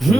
کمال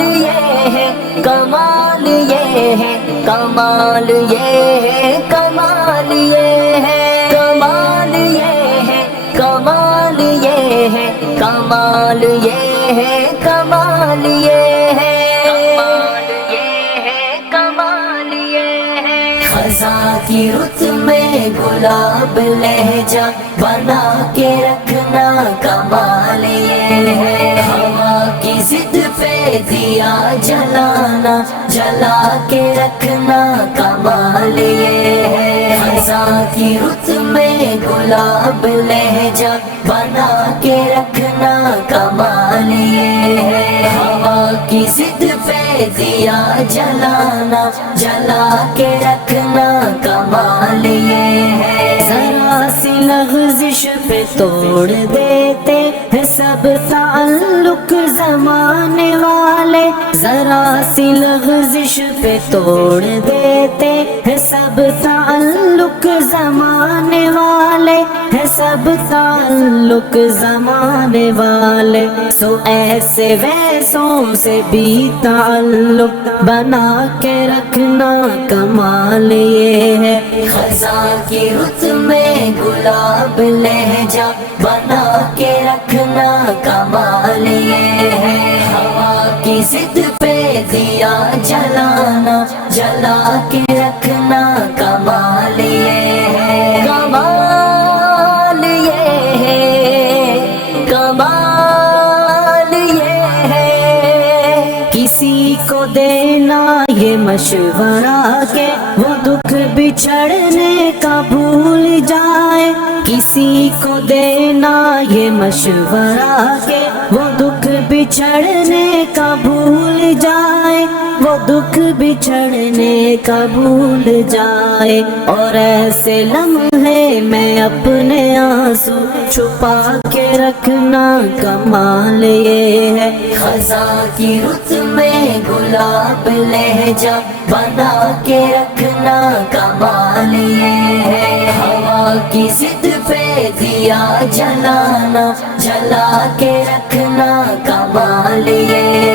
یہ ہے، کمال یہ ہے، کمال یہ ہے، کمال یہ ہے، کمال یہ ہے، کمال یہ ہے، کمال یہ ہے، کمال یہ ہے، کمال یہ ہے، کمال یہ ہے۔ خزاں کی رت میں گلاب لہجہ بنا کے رکھنا کمال یہ ہے۔ ہوا کی ضد پہ دیا جلانا، جلا کے رکھنا کمال یہ ہے۔ خزاں کی رت میں گلاب لہجہ بنا کے رکھنا کمال یہ ہے۔ ہوا کی ضد پہ دیا جلانا، جلا کے رکھنا کمال یہ ہے۔ ذرا سی لغزش پہ توڑ دیتے ہیں سب تعلق زمانے والے، ذرا سی لغزش پہ توڑ دیتے ہیں سب تعلق زمانے والے، ہے سب تعلق زمانے والے۔ سو ایسے ویسوں سے بھی تعلق بنا کے رکھنا کمال یہ ہے۔ خزاں کی رت میں گلاب لہجہ بنا کے رکھنا کمال یہ ہے۔ ہوا کی ضد پہ دیا جلانا، جلا کے رکھنا کمال یہ ہے۔ کمال یہ ہے، کمال یہ ہے۔ کسی کو دینا یہ مشورہ کہ وہ دکھ بچھڑنے کا بھول جائے، کسی کو دینا یہ مشورہ کہ وہ دکھ بچھڑنے کا بھول جائے، وہ دکھ بچھڑنے کا بھول جائے۔ اور ایسے لمحے میں اپنے آنسو چھپا کے رکھنا کمال یہ ہے۔ خزاں کی رت میں گلاب لہجہ بنا کے رکھنا کمال یہ ہے۔ ہوا کی ضد پہ دیا جلانا، جلا کے رکھنا کمال یہ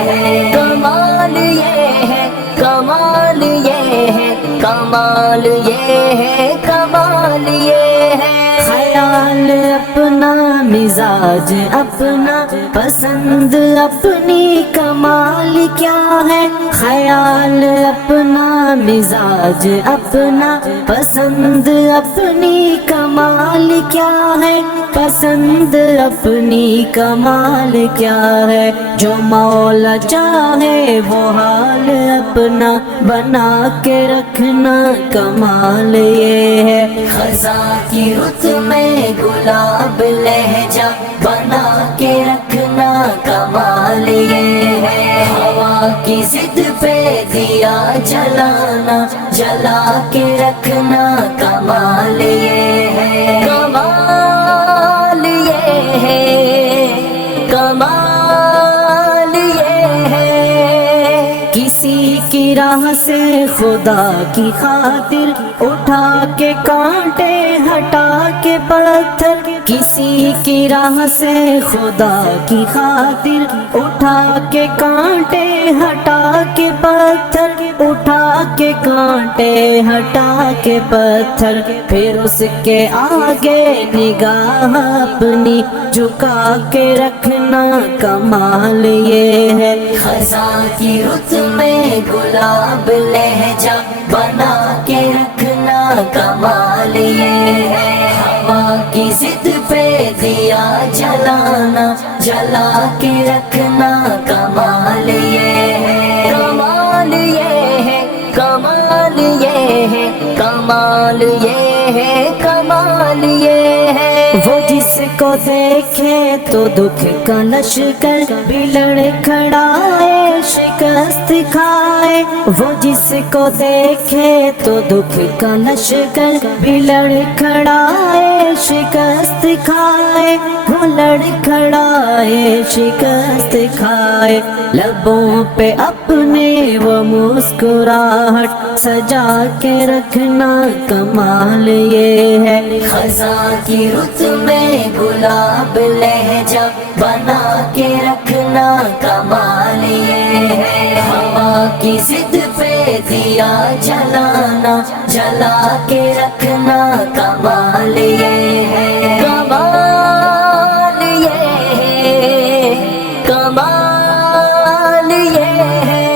ہے۔ کمال یہ ہے، کمال یہ ہے، کمال یہ ہے، کمال یہ ہے۔ خیال اپنا، مزاج اپنا، پسند اپنی، کمال کیا ہے۔ خیال اپنا، مزاج اپنا، پسند اپنی، کمال کیا ہے۔ پسند اپنی، کمال کیا ہے۔ جو مولا چاہے وہ حال اپنا بنا کے رکھنا کمال یہ ہے۔ خزاں کی رت میں گلاب لہجہ بنا کے رکھنا کمال یہ ہے۔ ہوا کی ضد پہ دیا جلانا، جلا کے رکھنا کمال یہ ہے۔ کمال یہ ہے، کمال یہ ہے۔ کسی کی راہ سے خدا کی خاطر اٹھا کے کانٹے، ہٹا کے پتھر، کسی کی راہ سے خدا کی خاطر اٹھا کے کانٹے، ہٹا کے پتھر، اٹھا کے کانٹے، ہٹا کے پتھر۔ پھر اس کے آگے نگاہ اپنی جھکا کے رکھنا کمال یہ ہے۔ خزاں کی رت میں گلاب لہجہ بنا کے رکھنا کمال یہ ہے۔ ہوا کی ضد پہ دیا جلانا، جلا کے رکھنا کمال یہ ہے۔ کمال یہ ہے، کمال یہ ہے، کمال یہ ہے، کمال یہ ہے۔ وہ جس کو دیکھے تو دکھ کا لشکر بھی لڑکھڑائے، شکست کھائے۔ وہ جس کو دیکھے تو دکھ کا لشکر بھی لڑکھڑائے، شکست کھائے۔ وہ لڑکھڑائے، شکست کھائے۔ لبوں پہ اپنے وہ مسکراہٹ سجا کے رکھنا کمال یہ ہے، خزاں کی رت میں گلاب لہجہ بنا کے رکھنا کمال یہ ہے، ہوا کی ضد پہ دیا جلانا جلا کے رکھنا کمال یہ ہے، کمال یہ ہے، کمال یہ ہے،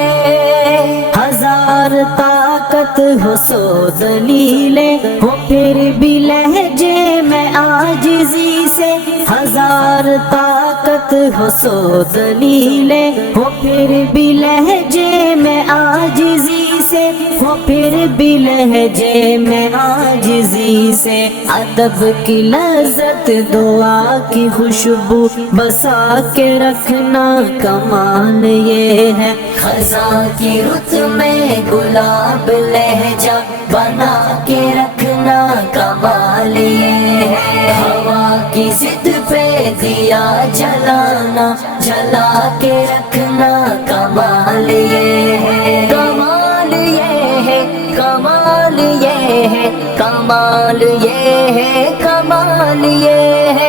ہزار طاقت ہو سو دلیلیں ہو پھر بھی لہجے میں عاجزی سے، ہزار طاقت ہو سو دلیلیں ہو پھر بھی لہجے میں عاجزی سے، ہو پھر بھی لہجے میں عاجزی سے، ادب کی لذت دعا کی خوشبو بسا کے رکھنا کمال یہ ہے، خزاں کی رت میں گلاب لہجہ بنا کے رکھنا کمال یہ ہے، ہوا کی ضد پہ دیا جلانا جلا کے رکھنا کمال یہ ہے، کمال یہ ہے، کمال یہ ہے، کمال یہ ہے، کمال یہ ہے۔